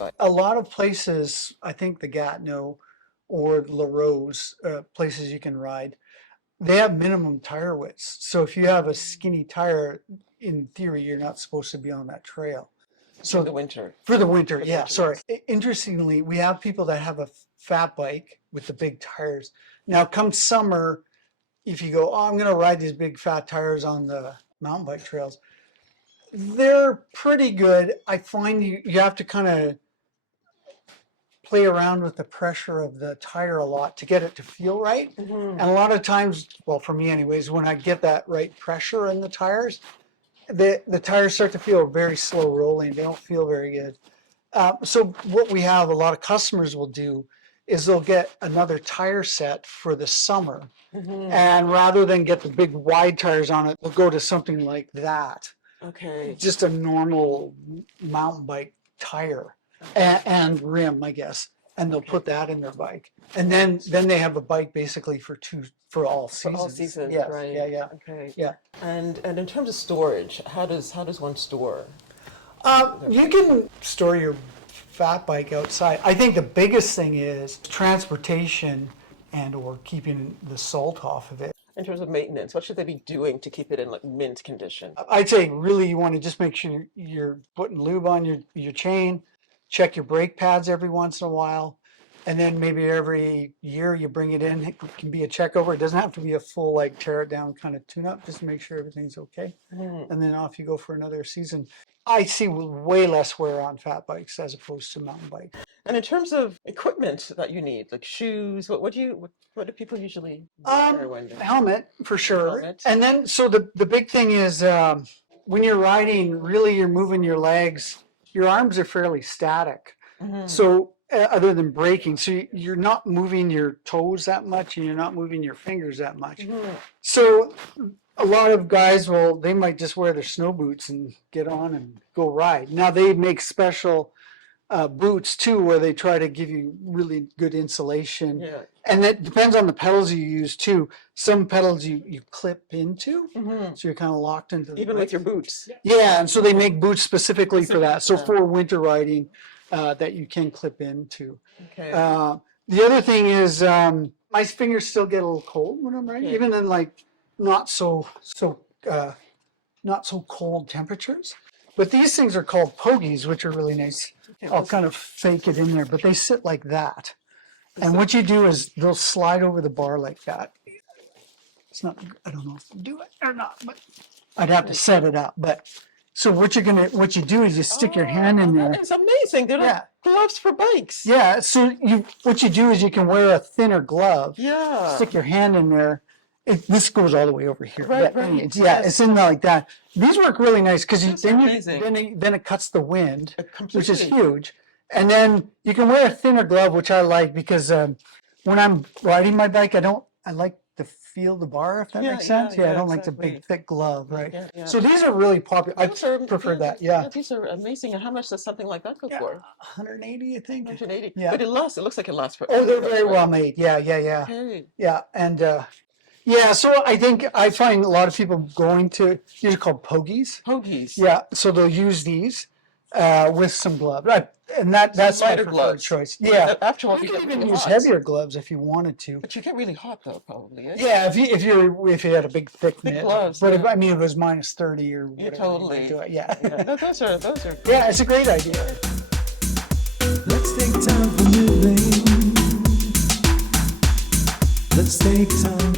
bike? A lot of places, I think the Gatineau or La Rose, places you can ride, they have minimum tire widths. So if you have a skinny tire, in theory, you're not supposed to be on that trail. So in the winter. For the winter, For the yeah, winter sorry. months. Interestingly, we have people that have a fat bike with the big tires. Now, come summer, if you go, oh, I'm going to ride these big fat tires on the mountain bike trails, they're pretty good. I find you have to kind of play around with the pressure of the tire a lot to get it to feel right. And a lot of times, well, for me anyways, when I get that right pressure in the tires, the tires start to feel very slow rolling. They don't feel very good. So what we have, a lot of customers will do is they'll get another tire set for the summer. And rather than get the big wide tires on it, they'll go to something like that. Okay. Just a normal mountain bike tire and rim, I guess. And they'll put that in their bike. And then they have a bike basically for all seasons. For all seasons, Yes, right? Yeah. Okay. Yeah. And in terms of storage, how does one store? You can store your fat bike outside. I think the biggest thing is transportation and or keeping the salt off of it. In terms of maintenance, what should they be doing to keep it in like mint condition? I'd say really you want to just make sure you're putting lube on your chain, check your brake pads every once in a while, and then maybe every year you bring it in. It can be a check over. It doesn't have to be a full like tear it down kind of tune up, just to make sure everything's okay. And then off you go for another season. I see way less wear on fat bikes as opposed to mountain bikes. And in terms of equipment that you need, like shoes, what do people usually wear when they're Helmet for sure. Helmet. And then so the big thing is when you're riding, really you're moving your legs. Your arms are fairly static. So other than braking, so you're not moving your toes that much and you're not moving your fingers that much. So a lot of guys they might just wear their snow boots and get on and go ride. Now they make special boots too, where they try to give you really good insulation. Yeah. And that depends on the pedals you use too. Some pedals you clip into, so you're kind of locked into the Even with your boots. Yeah, and so they make boots specifically for that. So for winter riding, that you can clip into. Okay. The other thing is my fingers still get a little cold when I'm riding, even in like not so cold temperatures. But these things are called pogies, which are really nice. I'll kind of fake it in there, but they sit like that. And what you do is they'll slide over the bar like that. It's not, I don't know if you do it or not, but I'd have to set it up. But so what you do is you stick your hand in there. It's amazing. They're like gloves for bikes. Yeah. So what you do is you can wear a thinner glove. Yeah. Stick your hand in there. This goes all the way over here. Right. It's in there like that. These work really nice because then it cuts the wind, which is huge. And then you can wear a thinner glove, which I like because when I'm riding my bike, I like to feel the bar, if that makes sense. I don't like the big thick glove, right? Yeah. So these are really popular. I prefer that. Yeah. These are amazing. And how much does something like that go for? 180, I think. 180. Yeah. But it looks like it lasts for. Oh, they're very well made. Yeah. Okay. Yeah, and so I find a lot of people these are called pogies. Pogies. Yeah, so they'll use these with some gloves. And that's my preferred choice. Yeah. After all, you can even use heavier gloves if you wanted to. But you get really hot though, probably. Eh? Yeah, if you had a big thick knit. Gloves. But if it was -30 or whatever. Totally. Do it. Yeah. Those are. Yeah, it's a great idea. Let's take time for moving. Let's take time